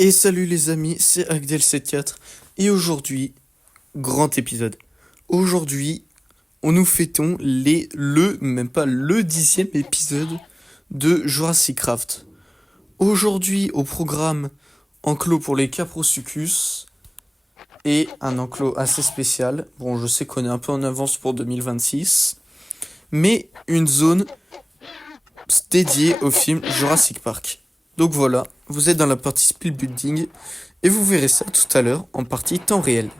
Et salut les amis, c'est Agdel74 et aujourd'hui, grand épisode. Aujourd'hui, on nous fêtons même pas le 10e épisode de Jurassic Craft. Aujourd'hui, au programme, enclos pour les Caprosuchus et un enclos assez spécial. Bon, je sais qu'on est un peu en avance pour 2026, mais une zone dédiée au film Jurassic Park. Donc voilà, vous êtes dans la partie speed building et vous verrez ça tout à l'heure en partie temps réel.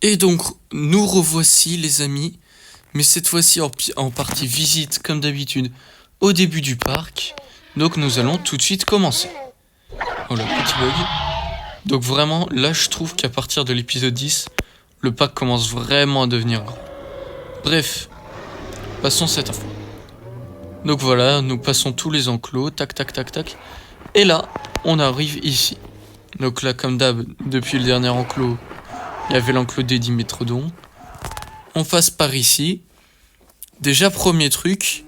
Et donc, nous revoici les amis, mais cette fois-ci en partie visite comme d'habitude au début du parc. Donc nous allons tout de suite commencer. Oh là, petit bug. Donc vraiment, là je trouve qu'à partir de l'épisode 10, le parc commence vraiment à devenir grand. Bref, passons cette info. Donc voilà, nous passons tous les enclos, tac tac tac tac. Et là, on arrive ici. Donc là, comme d'hab, depuis le dernier enclos, il y avait l'enclos des Dimétrodons. On passe par ici. Déjà, premier truc,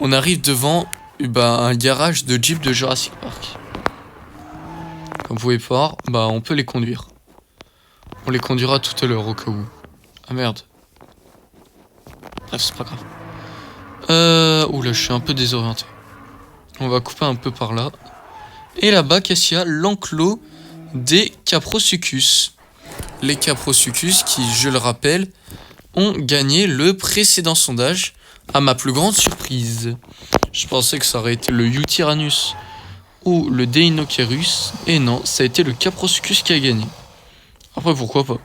on arrive devant un garage de Jeep de Jurassic Park. Comme vous pouvez voir, on peut les conduire. On les conduira tout à l'heure au cas où. Ah merde. Bref, c'est pas grave. Oula, je suis un peu désorienté. On va couper un peu par là. Et là-bas, qu'est-ce qu'il y a? L'enclos des Caprosuchus. Les Caprosuchus qui, je le rappelle, ont gagné le précédent sondage à ma plus grande surprise. Je pensais que ça aurait été le Eutyrannus ou le Deinocheirus. Et non, ça a été le Caprosuchus qui a gagné. Après, pourquoi pas.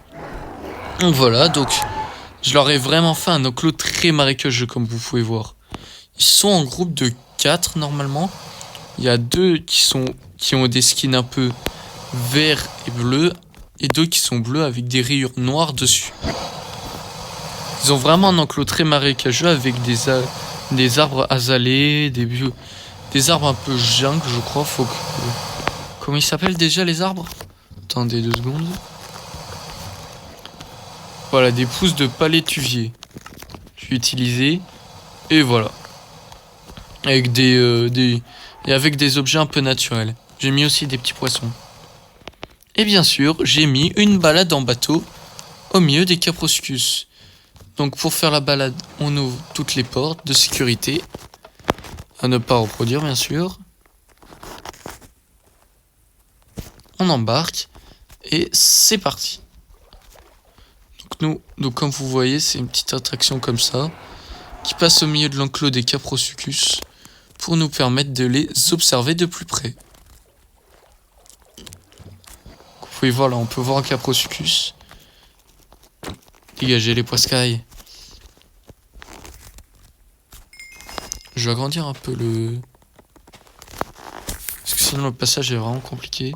Donc voilà, donc je leur ai vraiment fait un enclos très marécageux comme vous pouvez voir. Ils sont en groupe de 4 normalement. Il y a 2 qui ont des skins un peu verts et bleus et 2 qui sont bleus avec des rayures noires dessus. Ils ont vraiment un enclos très marécageux avec des arbres azalés, des arbres un peu jungle, je crois. Comment ils s'appellent déjà les arbres? Attendez 2 secondes. Voilà, des pousses de palétuvier. Je vais utiliser. Et voilà. Avec avec des objets un peu naturels. J'ai mis aussi des petits poissons. Et bien sûr, j'ai mis une balade en bateau au milieu des Caprosuchus. Donc pour faire la balade, on ouvre toutes les portes de sécurité. À ne pas reproduire bien sûr. On embarque. Et c'est parti. Donc comme vous voyez, c'est une petite attraction comme ça. Qui passe au milieu de l'enclos des Caprosuchus. Pour nous permettre de les observer de plus près. Vous pouvez voir là, on peut voir un Caprosuchus. Dégagez les poiscailles. Je vais agrandir un peu le... Parce que sinon le passage est vraiment compliqué.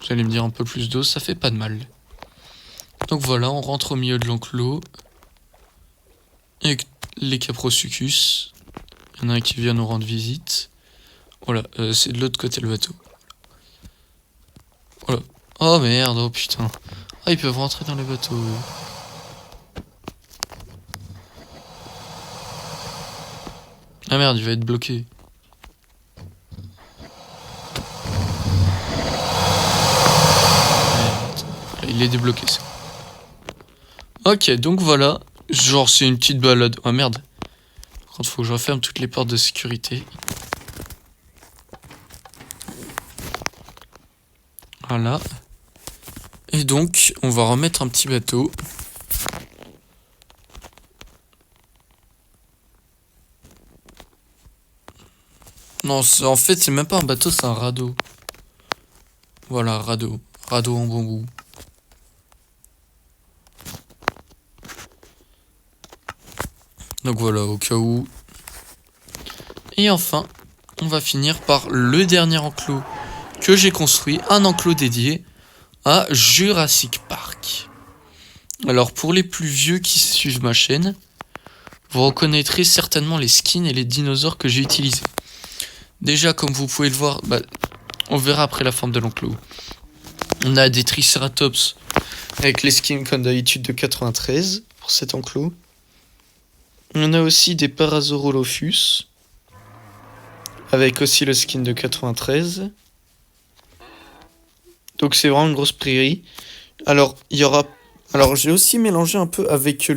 Vous allez me dire un peu plus d'eau, ça fait pas de mal. Donc voilà, on rentre au milieu de l'enclos. Avec les Caprosuchus. Il y en a un qui vient nous rendre visite. Voilà, c'est de l'autre côté le bateau. Voilà. Oh merde, oh putain. Ah, ils peuvent rentrer dans le bateau. Ah merde, il va être bloqué. Merde. Il est débloqué, ça. Ok, donc voilà. Genre, c'est une petite balade. Oh merde. Par contre, faut que je referme toutes les portes de sécurité. Voilà. Et donc, on va remettre un petit bateau. Non, en fait, c'est même pas un bateau, c'est un radeau. Voilà, radeau. Radeau en bambou. Donc voilà, au cas où. Et enfin, on va finir par le dernier enclos que j'ai construit. Un enclos dédié à Jurassic Park. Alors, pour les plus vieux qui suivent ma chaîne, vous reconnaîtrez certainement les skins et les dinosaures que j'ai utilisés. Déjà, comme vous pouvez le voir, on verra après la forme de l'enclos. On a des Triceratops avec les skins comme d'habitude de 93 pour cet enclos. On a aussi des Parasaurolophus avec aussi le skin de 93. Donc c'est vraiment une grosse prairie. Alors j'ai aussi mélangé un peu avec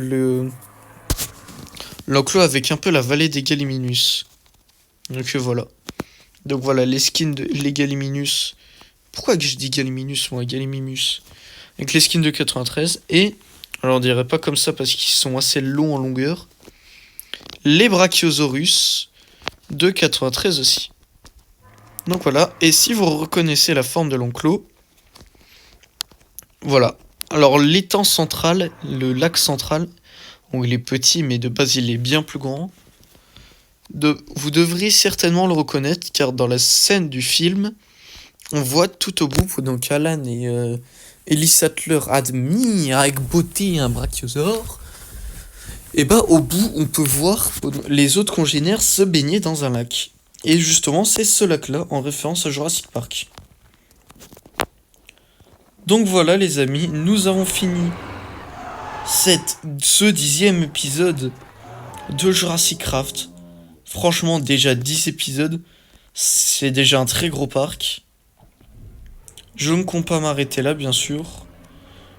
l'enclos avec un peu la vallée des Gallimimus. Donc voilà. Donc voilà les skins de les Gallimimus. Pourquoi que je dis Gallimimus moi Gallimimus? Avec les skins de 93 et alors on dirait pas comme ça parce qu'ils sont assez longs en longueur. Les Brachiosaurus de 93 aussi. Donc voilà, et si vous reconnaissez la forme de l'enclos, voilà. Alors l'étang central, le lac central, bon, il est petit mais de base il est bien plus grand. Vous devriez certainement le reconnaître car dans la scène du film, on voit tout au bout, donc Alan et Ellie Sattler admirent avec beauté un brachiosaure. Et au bout, on peut voir les autres congénères se baigner dans un lac. Et justement, c'est ce lac-là, en référence à Jurassic Park. Donc voilà les amis, nous avons fini ce 10e épisode de Jurassic Craft. Franchement, déjà 10 épisodes, c'est déjà un très gros parc. Je ne compte pas m'arrêter là, bien sûr.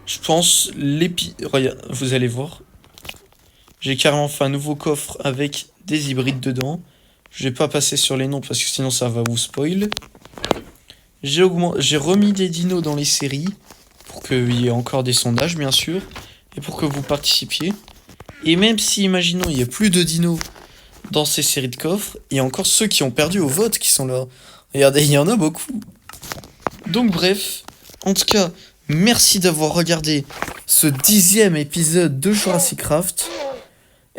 Je pense regarde, vous allez voir. J'ai carrément fait un nouveau coffre avec des hybrides dedans. Je vais pas passer sur les noms parce que sinon ça va vous spoil. J'ai remis des dinos dans les séries pour qu'il y ait encore des sondages bien sûr et pour que vous participiez. Et même si imaginons il y a plus de dinos dans ces séries de coffres, il y a encore ceux qui ont perdu au vote qui sont là. Regardez, il y en a beaucoup. Donc bref, en tout cas, merci d'avoir regardé ce 10e épisode de Jurassic Craft.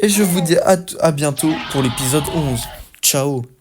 Et je vous dis à bientôt pour l'épisode 11. Ciao.